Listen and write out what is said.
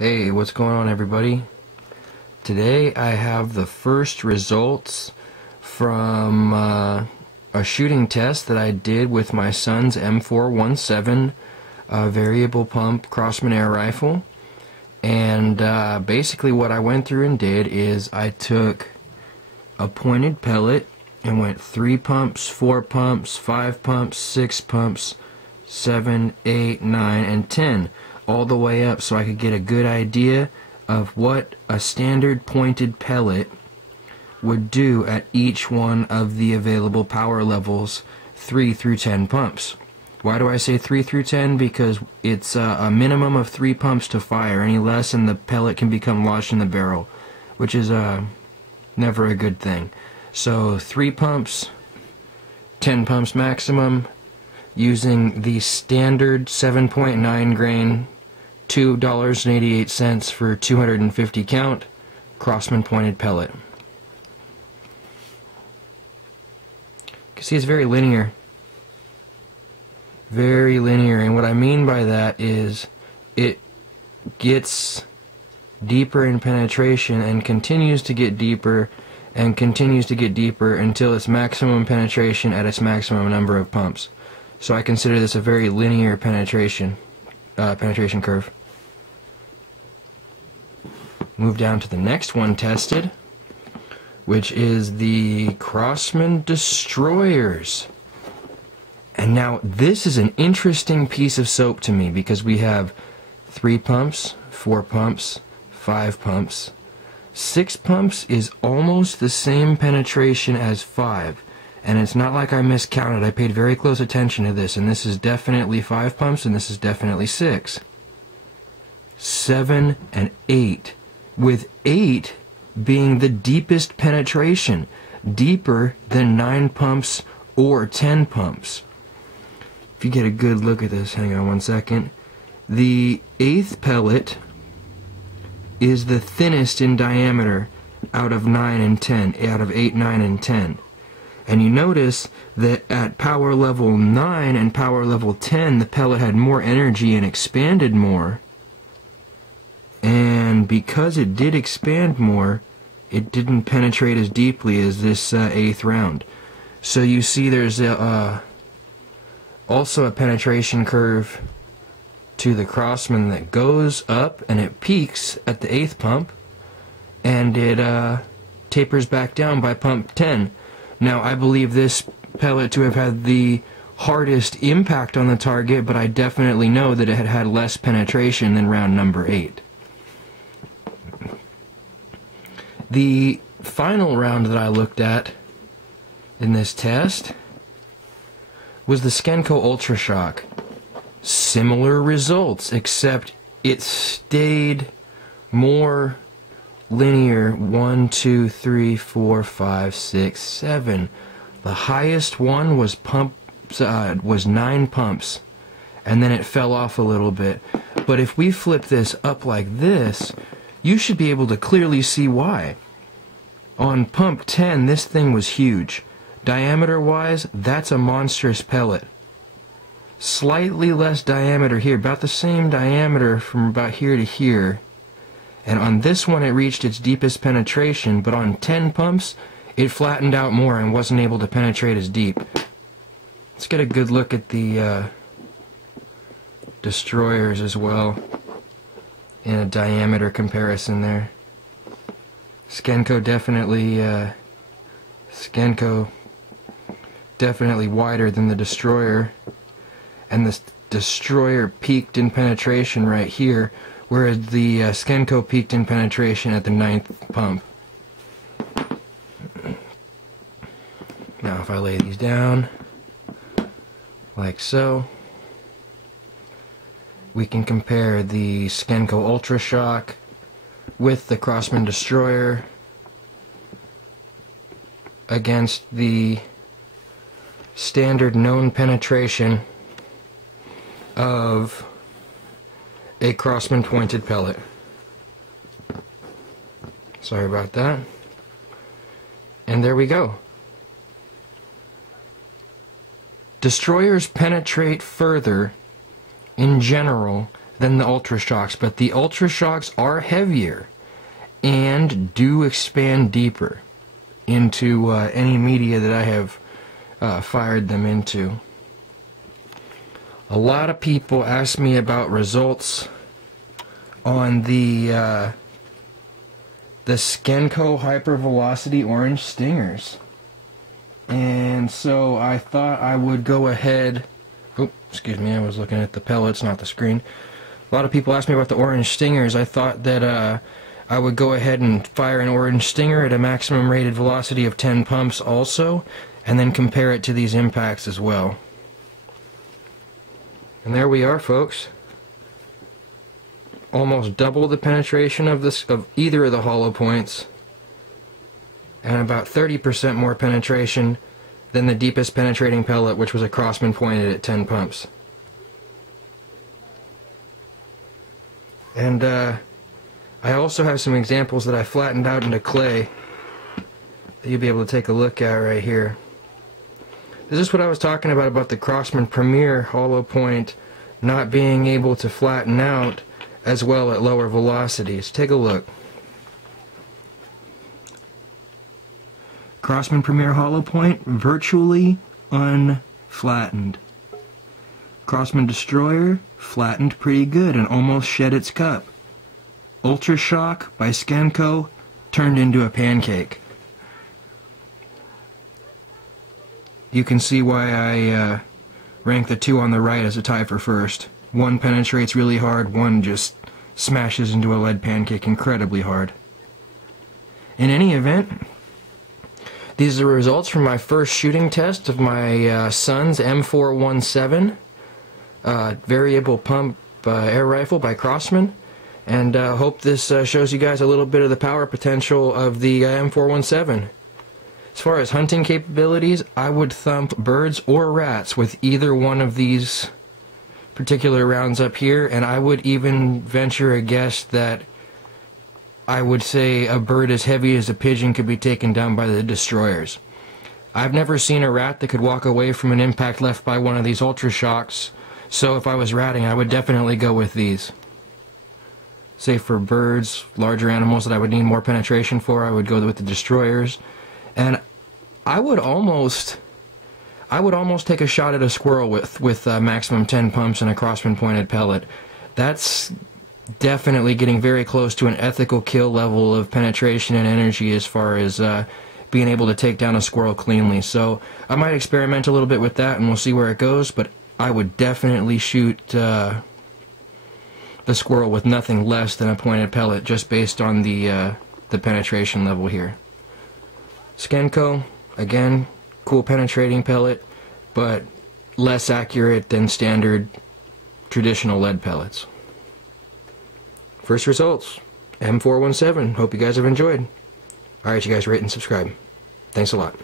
Hey, what's going on, everybody? Today I have the first results from a shooting test that I did with my son's M417 variable pump Crossman air rifle. And basically what I went through and did is I took a pointed pellet and went 3 pumps, 4 pumps, 5 pumps, 6 pumps, 7, 8, 9, and 10. All the way up so I could get a good idea of what a standard pointed pellet would do at each one of the available power levels 3 through 10 pumps. Why do I say 3 through 10? Because it's a minimum of 3 pumps to fire. Any less and the pellet can become lodged in the barrel, which is never a good thing. So 3 pumps, 10 pumps maximum, using the standard 7.9 grain $2.88 for 250 count Crossman pointed pellet. You can see it's very linear. Very linear, and what I mean by that is it gets deeper in penetration and continues to get deeper and continues to get deeper until its maximum penetration at its maximum number of pumps. So I consider this a very linear penetration curve. Move down to the next one tested, which is the Crossman Destroyers. And now this is an interesting piece of soap to me because we have 3 pumps, 4 pumps, 5 pumps. 6 pumps is almost the same penetration as 5. And it's not like I miscounted. I paid very close attention to this, and this is definitely 5 pumps, and this is definitely 6. 7 and 8. With 8 being the deepest penetration, deeper than 9 pumps or 10 pumps. If you get a good look at this, hang on one second. The 8th pellet is the thinnest in diameter out of 9 and 10, out of 8, 9, and 10. And you notice that at power level 9 and power level 10, the pellet had more energy and expanded more. And because it did expand more, it didn't penetrate as deeply as this 8th round. So you see there's also a penetration curve to the Crossman that goes up and it peaks at the 8th pump, and it tapers back down by pump 10. Now I believe this pellet to have had the hardest impact on the target, but I definitely know that it had had less penetration than round number 8. The final round that I looked at in this test was the Skenco Ultra Shock. Similar results, except it stayed more linear. 1, 2, 3, 4, 5, 6, 7. The highest one was was 9 pumps, and then it fell off a little bit. But if we flip this up like this, you should be able to clearly see why. On pump 10, this thing was huge. Diameter-wise, that's a monstrous pellet. Slightly less diameter here, about the same diameter from about here to here. And on this one, it reached its deepest penetration, but on 10 pumps, it flattened out more and wasn't able to penetrate as deep. Let's get a good look at the Destroyers as well, in a diameter comparison there. Skenco definitely wider than the Destroyer, and the Destroyer peaked in penetration right here, whereas the Skenco peaked in penetration at the 9th pump. Now if I lay these down like so, we can compare the Skenco Ultra Shock with the Crossman Destroyer against the standard known penetration of a Crossman pointed pellet. Sorry about that. And there we go. Destroyers penetrate further in general than the Ultra Shocks, but the Ultra Shocks are heavier and do expand deeper into any media that I have fired them into. A lot of people ask me about results on the Skenco Hypervelocity Orange Stingers. And so I thought I would go ahead... Oh, excuse me, I was looking at the pellets, not the screen. A lot of people ask me about the Orange Stingers. I thought that I would go ahead and fire an Orange Stinger at a maximum rated velocity of 10 pumps also, and then compare it to these impacts as well. And there we are, folks. Almost double the penetration of either of the hollow points, and about 30% more penetration than the deepest penetrating pellet, which was a Crossman pointed at 10 pumps. And I also have some examples that I flattened out into clay that you'll be able to take a look at right here. This is what I was talking about the Crossman Premier hollow point not being able to flatten out as well at lower velocities. Take a look. Crossman Premier hollow point virtually unflattened. Crossman Destroyer flattened pretty good and almost shed its cup. Ultra Shock by Skenco turned into a pancake. You can see why I rank the two on the right as a tie for first. One penetrates really hard, one just smashes into a lead pancake incredibly hard. In any event, these are the results from my first shooting test of my son's M417 variable pump air rifle by Crossman, and hope this shows you guys a little bit of the power potential of the M417. As far as hunting capabilities, I would thump birds or rats with either one of these particular rounds up here, and I would even venture a guess that I would say a bird as heavy as a pigeon could be taken down by the Destroyers. I've never seen a rat that could walk away from an impact left by one of these Ultra Shocks, so if I was ratting, I would definitely go with these. Say for birds, larger animals that I would need more penetration for, I would go with the Destroyers. And I would almost take a shot at a squirrel with maximum 10 pumps and a Crossman pointed pellet. That's definitely getting very close to an ethical kill level of penetration and energy as far as being able to take down a squirrel cleanly. So I might experiment a little bit with that and we'll see where it goes, but I would definitely shoot the squirrel with nothing less than a pointed pellet just based on the penetration level here. Skenco, again, cool penetrating pellet, but less accurate than standard traditional lead pellets. First results, M417. Hope you guys have enjoyed. Alright, you guys rate and subscribe. Thanks a lot.